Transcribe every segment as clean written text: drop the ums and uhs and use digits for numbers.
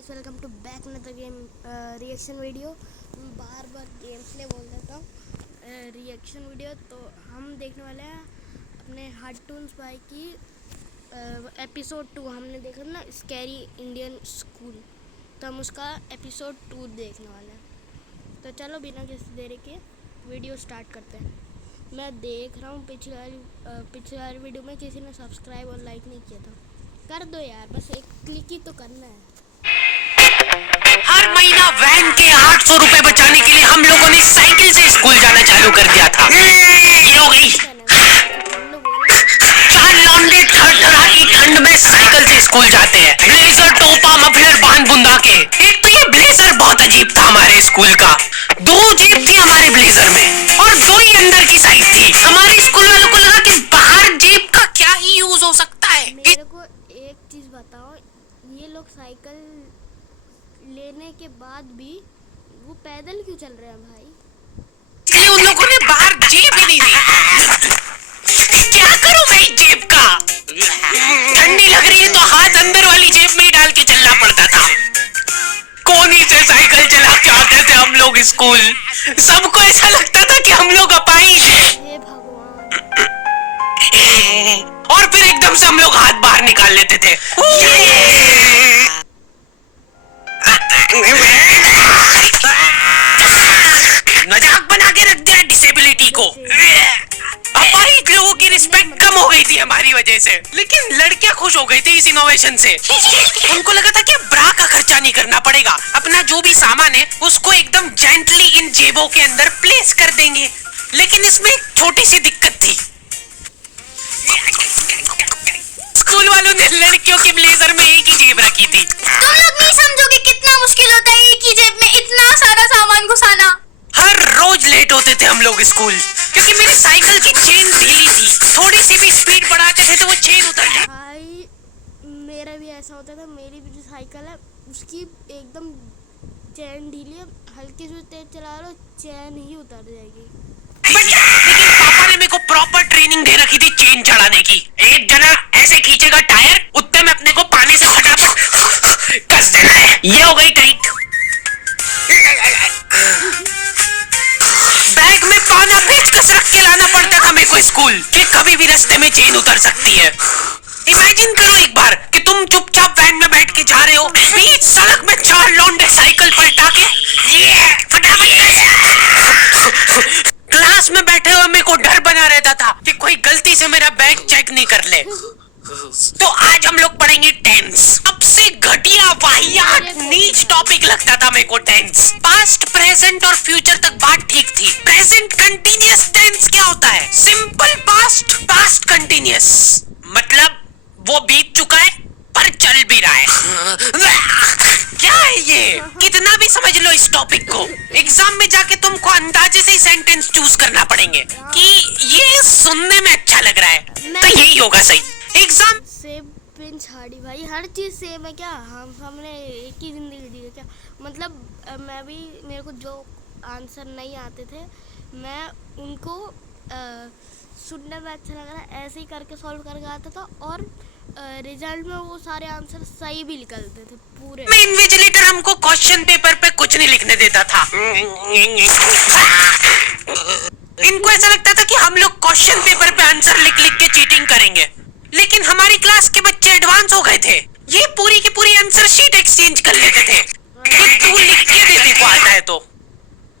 Guys, welcome to back another game reaction video. बार बार game play बोल देता हूँ। रिएक्शन वीडियो तो हम देखने वाले हैं अपने हार्टून्स भाई की एपिसोड 2। हमने देखा ना स्कैरी इंडियन स्कूल, तो हम उसका एपिसोड 2 देखने वाले हैं। तो चलो बिना किसी देरी के वीडियो स्टार्ट करते हैं। मैं देख रहा हूँ पिछली वाली वीडियो में किसी ने सब्सक्राइब और लाइक नहीं किया था। कर दो यार, बस एक क्लिक ही तो करना है। हर महीना वैन के 800 रुपए बचाने के लिए हम लोगों ने साइकिल से स्कूल जाना चालू कर दिया था। ये हो गई। चार लौंडे थरथराती ठंड में साइकिल से स्कूल जाते हैं, ब्लेजर टोपा मफलर बांध बुंदा के। एक तो ये ब्लेजर बहुत अजीब था हमारे स्कूल का। 2 जेब थी हमारे ब्लेजर में और 2 ही अंदर की साइड थी। हमारे स्कूल वालों को लगा कि बाहर जेब का क्या ही यूज हो सकता है। मेरे को एक चीज बताओ, ये लोग साइकिल लेने के बाद भी वो पैदल क्यों चल रहे हैं भाई? इसलिए उन लोगों ने बाहर जेब ही नहीं दी। क्या करूं मैं इस जेब का? ठंडी लग रही है तो हाथ अंदर वाली जेब में ही डाल के चलना पड़ता था। कोनी से साइकिल चला के आते थे हम लोग स्कूल। सबको ऐसा लगता था कि हम लोग अपाहिज हैं। हे भगवान। और फिर एकदम से हम लोग हाथ बाहर निकाल लेते थे। मजाक बना के रख दिया डिसेबिलिटी को। अपाहिज लोगों की रिस्पेक्ट कम हो गई थी हमारी वजह से, लेकिन लड़कियां खुश हो गई थी इस इनोवेशन से। उनको लगा था कि ब्रा का खर्चा नहीं करना पड़ेगा, अपना जो भी सामान है उसको एकदम जेंटली इन जेबों के अंदर प्लेस कर देंगे। लेकिन इसमें एक छोटी सी दिक्कत थी। स्कूल वालों ने लड़कियों के ब्लेजर में एक ही जेब रखी थी। तुम लोग नहीं समझोगे कितना मुश्किल होता है एक ही जेब में इतना सारा सामान घुसाना। हर रोज लेट होते थे हम लोग स्कूल, क्योंकि मेरी साइकिल की चेन ढीली थी। थोड़ी सी भी स्पीड बढ़ाते थे तो वो चेन उतर जाती। भाई मेरा भी ऐसा होता था। मेरी भी जो साइकिल है उसकी एकदम चैन ढीली है, हल्की से तेज चला लो चैन ही उतर जाएगी। लेकिन पापा ने मेरे को प्रॉपर ट्रेनिंग दे रखी थी चेन चढ़ाने की। एक जना ऐसे खींचेगा टायर, उतने में अपने को पानी से फटाफट कस देना है। ये हो गई टाइट। बैग में पाना पेचकस रख के लाना पड़ता था मेरे को स्कूल, कि कभी भी रास्ते में चेन उतर सकती है। इमेजिन करो एक बार कि तुम चुपचाप वैन में बैठ के जा रहे हो, बीच सड़क में 4 लौंडे साइकिल पलटा के ये फटाफट। क्लास में बैठे हुए मेरे को डर बना रहता था कि कोई गलती से मेरा बैग चेक नहीं कर ले। तो आज हम लोग पढ़ेंगे टेंस। सबसे घटिया वाहियात नीच टॉपिक लगता था मेरे को टेंस। पास्ट प्रेजेंट और फ्यूचर तक बात ठीक थी। प्रेजेंट कंटीन्यूअस टेंस क्या होता है? Simple past, past continuous. मतलब वो बीत चुका है पर चल भी रहा है। क्या है ये? कितना भी समझ लो इस टॉपिक को, एग्जाम में जाके तुमको अंदाजे से ही सेंटेंस चूज करना पड़ेंगे कि ये सुनने में अच्छा लग रहा है तो यही होगा सही। एग्जाम सेम पिन छाड़ी भाई, हर चीज सेम है क्या? हमने एक ही जिंदगी जी है क्या? मतलब मैं भी, मेरे को जो आंसर नहीं आते थे मैं उनको सुनने में अच्छा लग रहा है ऐसे ही करके सॉल्व करके आता था, और रिजल्ट में वो सारे आंसर सही भी निकलते थे पूरे। इन्विजिलेटर हमको क्वेश्चन पेपर पे कुछ नहीं लिखने देता था। इनको ऐसा लगता था कि हम लोग क्वेश्चन पेपर पे आंसर लिख लिख के चीटिंग करेंगे। लेकिन हमारी क्लास के बच्चे एडवांस हो गए थे। ये पूरी की पूरी आंसर शीट एक्सचेंज कर लेते थे कि तू लिख के दे, देखो आता है तो।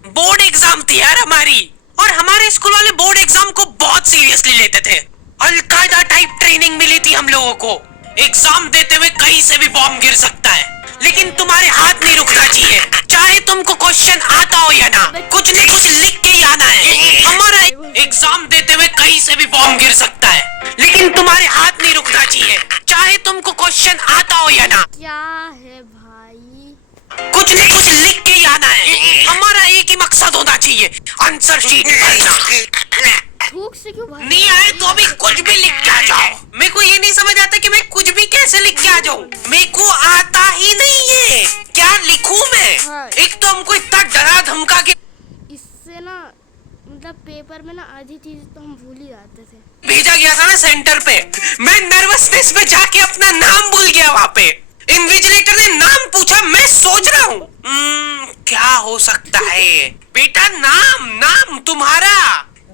बोर्ड एग्जाम थी यार हमारी, और हमारे स्कूल वाले बोर्ड एग्जाम को बहुत सीरियसली लेते थे। अलकायदा टाइप ट्रेनिंग मिली थी हम लोगों को। एग्जाम देते हुए कहीं से भी बॉम्ब गिर सकता है, लेकिन तुम्हारे हाथ नहीं रुकना चाहिए। चाहे तुमको क्वेश्चन आता हो या ना, कुछ न कुछ लिख के ही आना है। हमारा एग्जाम देते हुए कहीं से भी बॉम्ब गिर सकता है, लेकिन तुम्हारे हाथ नहीं रुकना चाहिए। चाहे तुमको क्वेश्चन आता हो या ना। क्या है भाई? कुछ न कुछ लिख के ही आना है। हमारा एक ही मकसद होना चाहिए, आंसर शीट भरना। भूख से क्यों भाई? नहीं आए तो अभी कुछ भी लिख के आ जाओ। मेरे को ये नहीं समझ आता कि मैं कुछ भी कैसे लिख के आ जाऊं। मेरे को आता ही नहीं है, क्या लिखूं मैं? हाँ। एक तो हमको इतना डरा धमका के इससे ना, मतलब पेपर में ना आधी चीज तो हम भूल ही जाते थे। भेजा गया था ना सेंटर पे, मैं नर्वसनेस में जाके अपना नाम भूल गया वहाँ पे। इन्विजिलेटर ने नाम पूछा, मैं सोच रहा हूँ क्या हो सकता है। बेटा नाम नाम तुम्हारा।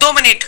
2 मिनट।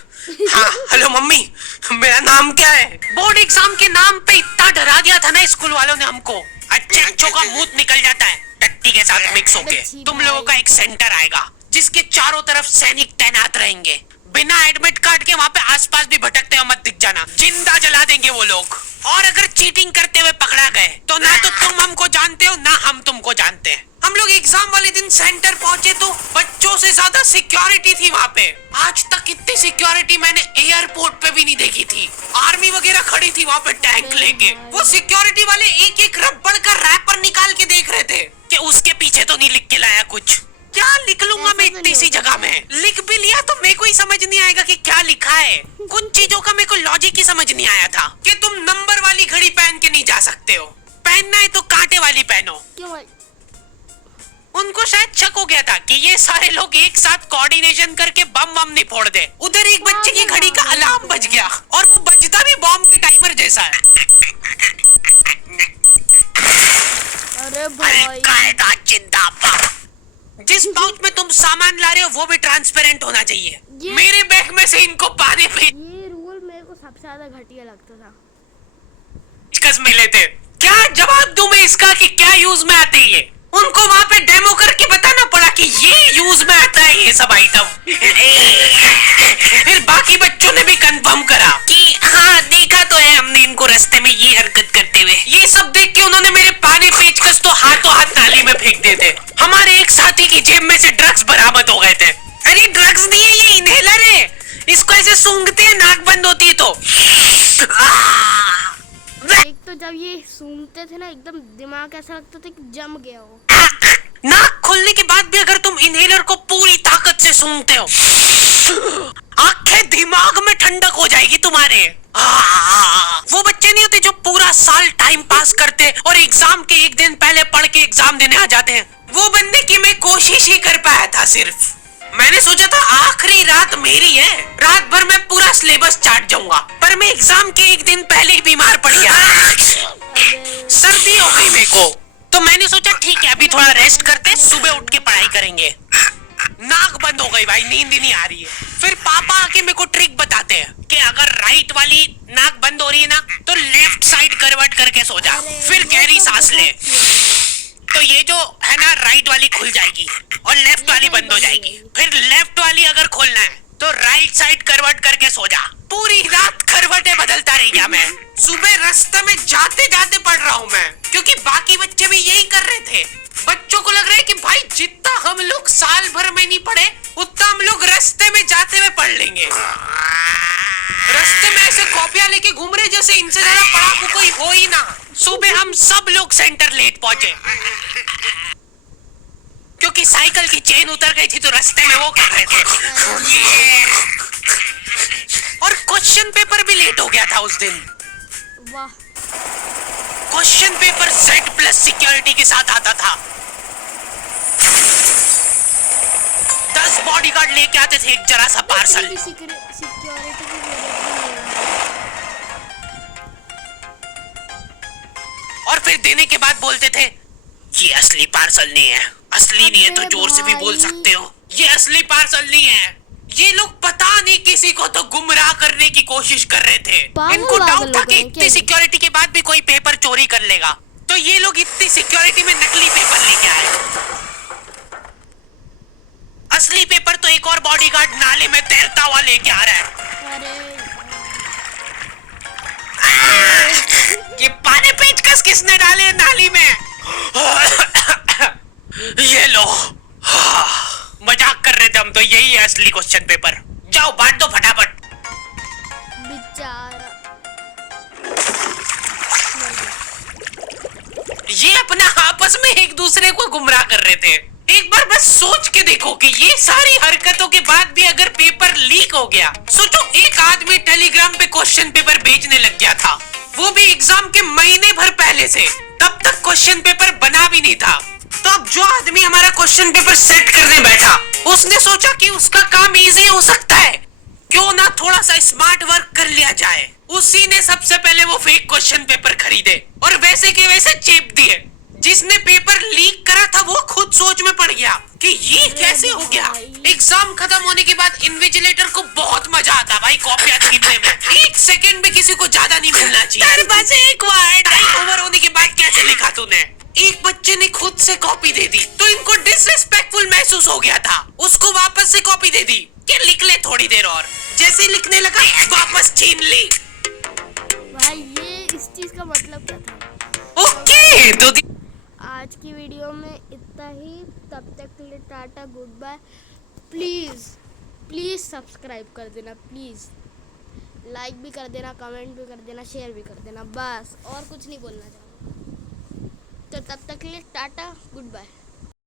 हाँ हेलो मम्मी, मेरा नाम क्या है? बोर्ड एग्जाम के नाम पे इतना डरा दिया था ना स्कूल वालों ने हमको। अच्छे अच्छों का मुंह निकल जाता है टट्टी के साथ मिक्स होके। तुम लोगों का एक सेंटर आएगा जिसके चारों तरफ सैनिक तैनात रहेंगे। बिना एडमिट कार्ड के वहाँ पे आसपास भी भटकते हो मत दिख जाना, जिंदा जला देंगे वो लोग। और अगर चीटिंग करते हुए पकड़ा गए तो ना तो तुम हमको जानते हो ना हम तुमको जानते हैं। हम लोग एग्जाम वाले दिन सेंटर पहुंचे तो बच्चों से ज्यादा सिक्योरिटी थी वहाँ पे। आज तक इतनी सिक्योरिटी मैंने एयरपोर्ट पे भी नहीं देखी थी। आर्मी वगैरह खड़ी थी वहाँ पे टैंक लेके। वो सिक्योरिटी वाले एक एक रबड़ का रैपर निकाल के देख रहे थे कि उसके पीछे तो नहीं लिख के लाया कुछ। क्या लिख लूंगा मैं इतनी सी जगह में? लिख भी लिया तो मेरे को ही समझ नहीं आएगा कि क्या लिखा है। कुछ चीजों का मेरे को लॉजिक ही समझ नहीं आया था कि तुम नंबर वाली घड़ी पहन के नहीं जा सकते हो, पहनना है तो कांटे वाली पहनो। क्यों भाई? उनको शायद शक हो गया था कि ये सारे लोग एक साथ कोऑर्डिनेशन करके बम बम नहीं फोड़ दे। उधर एक बच्चे की घड़ी का अलार्म बज गया और वो बजता भी बॉम्ब के टाइमर जैसा है। अरे भाई जिंदाबाद। जिस पाउच में तुम सामान ला रहे हो वो भी ट्रांसपेरेंट होना चाहिए। मेरे बैग में से इनको पानी पे ये रूल मेरे को सबसे ज्यादा घटिया लगता था। कस मिले थे। क्या जवाब दूं मैं इसका कि क्या यूज में आते हैं ये? उनको वहाँ पे डेमो करके बताना पड़ा कि ये यूज में आता है ये सब आइटम। फिर बाकी बच्चों ने भी कंफर्म करा कि हाँ देखा तो है हमने इनको रास्ते में ये हरकत करते हुए। ये सब देख के उन्होंने मेरे पानी पेचकस तो हाथों हाथ नाली में फेंक दिए थे। हमारे एक साथी की जेब में से ड्रग्स बरामद हो गए थे। अरे ड्रग्स नहीं है, ये इनहेलर है। इसको ऐसे सूंघते हैं, नाक बंद होती है तो एक तो जब ये सूंघते थे ना एकदम दिमाग ऐसा लगता था कि जम गया हो। नाक खोलने के बाद भी अगर तुम इनहेलर को पूरी ताकत से सूंघते हो, आंखें दिमाग में ठंडक हो जाएगी तुम्हारे। वो बच्चे नहीं होते जो पूरा साल टाइम पास करते और एग्जाम के एक दिन पहले पढ़ के एग्जाम देने आ जाते हैं। वो बनने की मैं कोशिश ही कर पाया था। सिर्फ मैंने सोचा था आखिरी रात मेरी है, रात भर मैं पूरा सिलेबस चाट जाऊंगा, पर मैं एग्जाम के एक दिन पहले ही बीमार पड़ गया। सर्दी हो गई मेरे को, तो मैंने सोचा ठीक है अभी थोड़ा रेस्ट करते, सुबह उठ के पढ़ाई करेंगे। नाक बंद हो गई भाई, नींद ही नहीं आ रही है। फिर पापा आके मेरे को ट्रिक बताते हैं कि अगर राइट वाली नाक बंद हो रही है ना तो लेफ्ट साइड करवट करके सो जा, फिर गहरी सांस ले, तो ये जो है ना राइट वाली खुल जाएगी और लेफ्ट वाली बंद हो जाएगी। फिर लेफ्ट वाली अगर खोलना है तो राइट साइड करवट करके सो जा। पूरी रात करवटें बदलता रह गया मैं। सुबह रास्ते में जाते जाते पढ़ रहा हूँ मैं, क्योंकि बाकी बच्चे भी यही कर रहे थे। बच्चों को लग रहा है कि भाई जितना हम लोग साल भर में नहीं पढ़े उतना हम लोग रास्ते में जाते हुए पढ़ लेंगे। रास्ते में ऐसे कॉपियां लेके घूम रहे जैसे इनसे ज्यादा पढ़ाकू कोई हो ही ना। सुबह हम सब लोग सेंटर लेट पहुंचे क्योंकि साइकिल की चेन उतर गई थी तो रास्ते में वो कर रहे थे। और क्वेश्चन पेपर भी लेट हो गया था उस दिन। वाह। Question paper Z plus security के साथ आता था। 10 बॉडीगार्ड लेके आते थे एक जरा सा पार्सल। और फिर देने के बाद बोलते थे ये असली पार्सल नहीं है। असली नहीं है तो जोर से भी बोल सकते हो ये असली पार्सल नहीं है। ये लोग पता नहीं किसी को तो गुमराह करने की कोशिश कर रहे थे। इनको डाउट था कि इतनी सिक्योरिटी के बाद भी कोई पेपर चोरी कर लेगा, तो ये लोग इतनी सिक्योरिटी में नकली पेपर लेके आए। असली पेपर तो एक और बॉडीगार्ड नाले में तैरता हुआ लेके आ रहा है। ये पानी पेचकस किसने डाले नाली में? ये लो। मजाक कर रहे थे हम तो, यही है असली क्वेश्चन पेपर। जाओ बांट दो फटाफट। बेचारा ये अपना आपस में एक दूसरे को गुमराह कर रहे थे। एक बार बस सोच के देखो कि ये सारी हरकतों के बाद भी अगर पेपर लीक हो गया, सोचो एक आदमी टेलीग्राम पे क्वेश्चन पेपर भेजने लग गया था, वो भी एग्जाम के महीने भर पहले से, तब तक क्वेश्चन पेपर बना भी नहीं था। तो अब जो आदमी हमारा क्वेश्चन पेपर सेट करने बैठा, उसने सोचा कि उसका काम इजी हो सकता है, क्यों ना थोड़ा सा स्मार्ट वर्क कर लिया जाए। उसी ने सबसे पहले वो फेक क्वेश्चन पेपर खरीदे और वैसे के वैसे चेप दिए। जिसने पेपर लीक करा था सोच में पड़ गया कि ये कैसे हो गया। एग्जाम खत्म होने के बाद इन्विजिलेटर को बहुत मजा आता भाई कॉपियां छीनने में। 1 सेकंड भी किसी को ज्यादा नहीं मिलना चाहिए। बस एक वर्ड टाइम ओवर होने के बाद कैसे लिखा तूने? एक बच्चे ने खुद से कॉपी दे दी तो इनको डिसरिस्पेक्टफुल महसूस हो गया था। उसको वापस से कॉपी दे दी कि लिख ले थोड़ी देर और। जैसे ही लिखने लगा वापस छीन ली। भाई ये इस चीज का मतलब क्या था? ओके तो आज की वीडियो में इतना ही। तब तक के लिए टाटा, गुड बाय। प्लीज़ सब्सक्राइब कर देना, प्लीज़ लाइक भी कर देना, कमेंट भी कर देना, शेयर भी कर देना, बस और कुछ नहीं बोलना चाहूँगा। तो तब तक के लिए टाटा, गुड बाय।